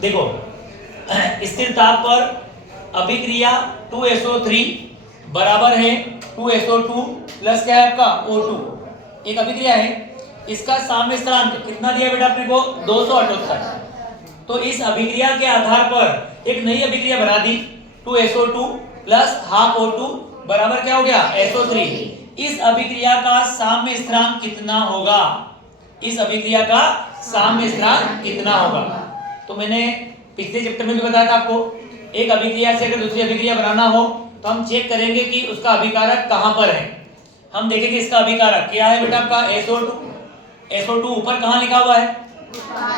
देखो स्थिर ताप पर अभिक्रिया 2SO3 बराबर है 2SO2 प्लस क्या है आपका O2। एक अभिक्रिया है, इसका साम्य स्थिरांक कितना दिया बेटा अपने को 278। तो इस अभिक्रिया के आधार पर एक नई अभिक्रिया बना दी 2SO2 प्लस हाफ O2 बराबर क्या हो गया SO3। इस अभिक्रिया का साम्य स्थिरांक कितना होगा? इस अभिक्रिया का साम्य स्थिरांक कितना होगा? तो मैंने पिछले चैप्टर में भी बताया था आपको, एक अभिक्रिया से अगर दूसरी अभिक्रिया बनाना हो तो हम चेक करेंगे कि उसका अभिकारक कहां पर है। हम देखेंगे इसका अभिकारक क्या है बेटा आपका SO2। SO2 ऊपर कहां लिखा हुआ है?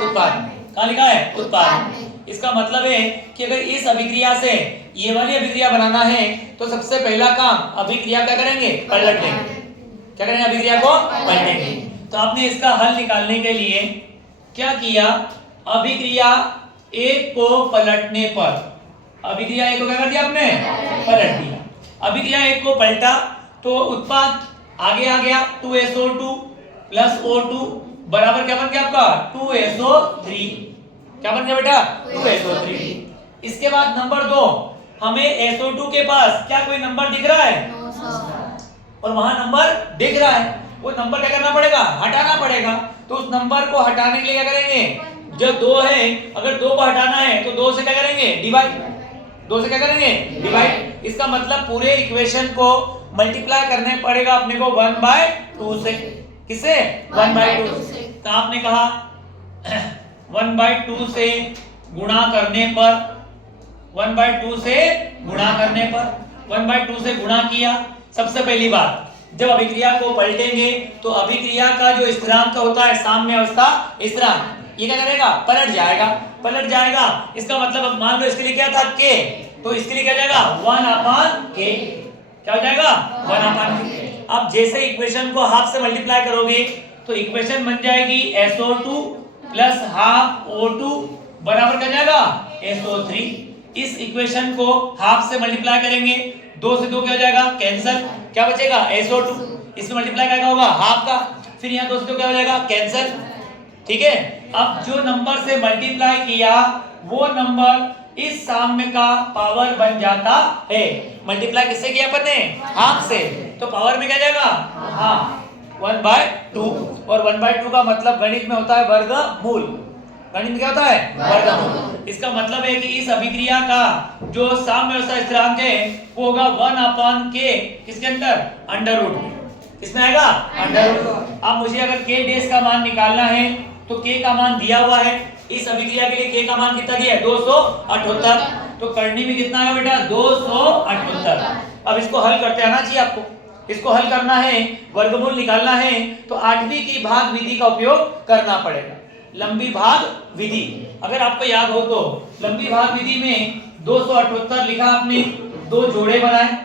उत्पाद में। कहां लिखा है? उत्पाद में। इसका मतलब है कि अगर इस अभिक्रिया से ये वाली अभिक्रिया बनाना है तो सबसे पहला काम अभिक्रिया क्या करेंगे? पलट देंगे। क्या करेंगे? अभिक्रिया को पलटेंगे। तो आपने इसका हल निकालने के लिए क्या किया? अभिक्रिया एक को पलटने पर, अभिक्रिया एक को क्या कर दिया आपने? पलट दिया। अभिक्रिया एक को पलटा तो उत्पाद आगे आ गया 2SO2 प्लस O2 बराबर क्या बन गया आपका 2SO3। क्या बन गया बेटा? 2SO3। इसके बाद नंबर 2, हमें SO2 के पास क्या कोई नंबर दिख रहा है? और वहां नंबर दिख रहा है, वो नंबर क्या करना पड़ेगा? हटाना पड़ेगा। तो उस नंबर को हटाने के लिए क्या करेंगे? जब 2 है, अगर 2 को हटाना है तो 2 से क्या करेंगे? डिवाइड। 2 से क्या करेंगे? डिवाइड। इसका मतलब पूरे इक्वेशन को मल्टीप्लाई करने पड़ेगा अपने को 1/2 से। किससे? 1/2 से। तो आपने कहा 1/2 से गुणा करने पर, 1/2 से गुणा करने पर, 1/2 से गुणा किया। सबसे पहली बात, जब अभिक्रिया को पलटेंगे तो अभिक्रिया का जो स्थिरांक होता है साम्य अवस्था स्थिरांक, ये क्या करेगा? पलट जाएगा। पलट जाएगा इसका मतलब अब मान लो इसके लिए क्या था K, तो इसके लिए क्या जाएगा 1/K। क्या हो जाएगा? 1/K। अब जैसे इक्वेशन को हाफ से मल्टीप्लाई करोगे तो इक्वेशन बन जाएगी SO2 प्लस हाफ O2 बराबर क्या जाएगा? SO3। इस इक्वेशन को हाफ से मल्टीप्लाई करेंगे, 2 से 2 क्या हो जाएगा? कैंसिल। क्या बचेगा? SO2। इसमें मल्टीप्लाई क्या होगा? हाफ का। फिर यहाँ 2 से 2 क्या हो जाएगा? कैंसिल। ठीक है। अब जो नंबर से मल्टीप्लाई किया वो नंबर इस साम्य का पावर बन जाता है। मल्टीप्लाई किससे किया अपन ने? हाफ से। तो पावर में क्या जाएगा? हाँ 1/2। और 1/2 का मतलब गणित में होता है वर्गमूल। गणित में क्या होता है? वर्गमूल। इसका मतलब है कि इस अभिक्रिया का जो साम्य अवस्था स्थिरांक है वो होगा 1/K। किसके अंदर? अंडर रूट में। इसमें आएगा अंडर रूट। अब मुझे अगर K डैश का मान निकालना है तो K का मान दिया हुआ है। इस अभिक्रिया के लिए K का मान कितना दिया है? 278। तो करनी में कितना आएगा बेटा? 278। अब इसको हल करते आना चाहिए आपको। इसको हल करना है, वर्गमूल निकालना है तो 8वीं की भाग विधि का उपयोग करना पड़ेगा। लंबी भाग विधि अगर आपको याद हो तो लंबी भाग विधि में 278 लिखा आपने, 2 जोड़े बनाए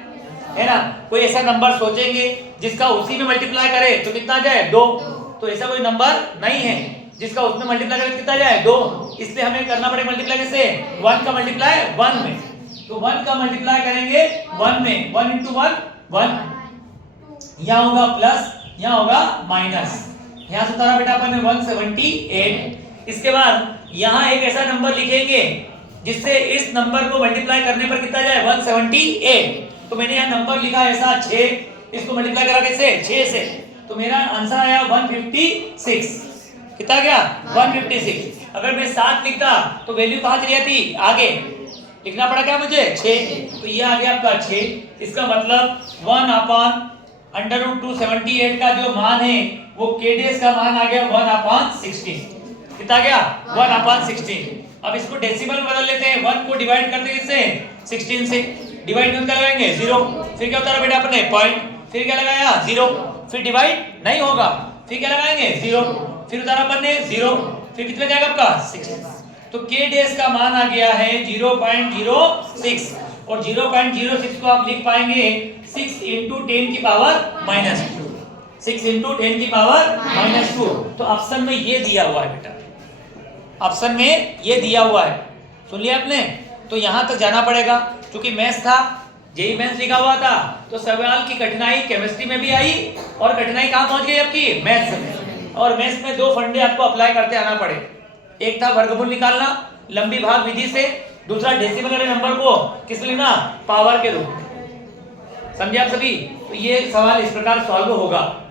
है ना। कोई ऐसा नंबर सोचेंगे जिसका उसी में मल्टीप्लाई करे तो कितना जाए? 2। तो ऐसा कोई नंबर नहीं है जिसका उसमें मल्टीप्लाई करे कितना जाए? 2। इसलिए हमें करना पड़ेगा मल्टीप्लाई कैसे? 1 का मल्टीप्लाई 1 में। तो 1 का मल्टीप्लाई करेंगे 1 में, 1 × 1 1। यहाँ होगा प्लस, यहाँ होगा माइनस। यहाँ से उतारा बेटा अपन ने 178। इसके बाद यहाँ एक ऐसा नंबर लिखेंगे जिससे इस नंबर को मल्टीप्लाई करने पर कितना जाए? 178। तो मैंने यहाँ नंबर लिखा ऐसा 6, इसको मल्टीप्लाई करा कैसे? 6 से। तो मेरा आंसर आया 156। कितना गया? 156। अगर मैं 7 लिखता तो वैल्यू कहाँ चली जाती? आगे लिखना पड़ा क्या मुझे? 6। तो ये आ गया आपका 6। इसका मतलब 1/√278 का जो मान है वो K डैश का मान आ गया 1/16। कितना गया? 1/16। अब इसको डेसिमल में बदल लेते हैं। 1 को डिवाइड करते हैं किससे? 16 से। डिवाइड में क्या लगाएंगे? 0। फिर क्या होता है बेटा अपने? पॉइंट। फिर क्या लगाया? 0। फिर डिवाइड नहीं होगा, फिर क्या लगाएंगे? 0। फिर उतारा अपन ने 0। फिर कितना जाएगा आपका? 6। तो K डैश का मान आ गया है 0.06। और 0.06 को आप लिख पाएंगे 6 × 10 की पावर -2। 6 × 10 की पावर -2। तो ऑप्शन में ये दिया हुआ है बेटा, ऑप्शन में ये दिया हुआ है। सुन लिया आपने? तो यहां तक जाना पड़ेगा क्योंकि मैथ्स था, जेईई मेंस लिखा हुआ था। तो सवाल की कठिनाई केमिस्ट्री में भी आई और कठिनाई कहां पहुंच गई आपकी? मैथ्स में। और मैथ्स में 2 फंडे आपको अप्लाई करते आना पड़े। एक था वर्गमूल निकालना लंबी भाग विधि से, दूसरा डेसिमल वाले नंबर को किस में लिखना, पावर के रूप में। समझे आप सभी? तो ये सवाल इस प्रकार सॉल्व होगा।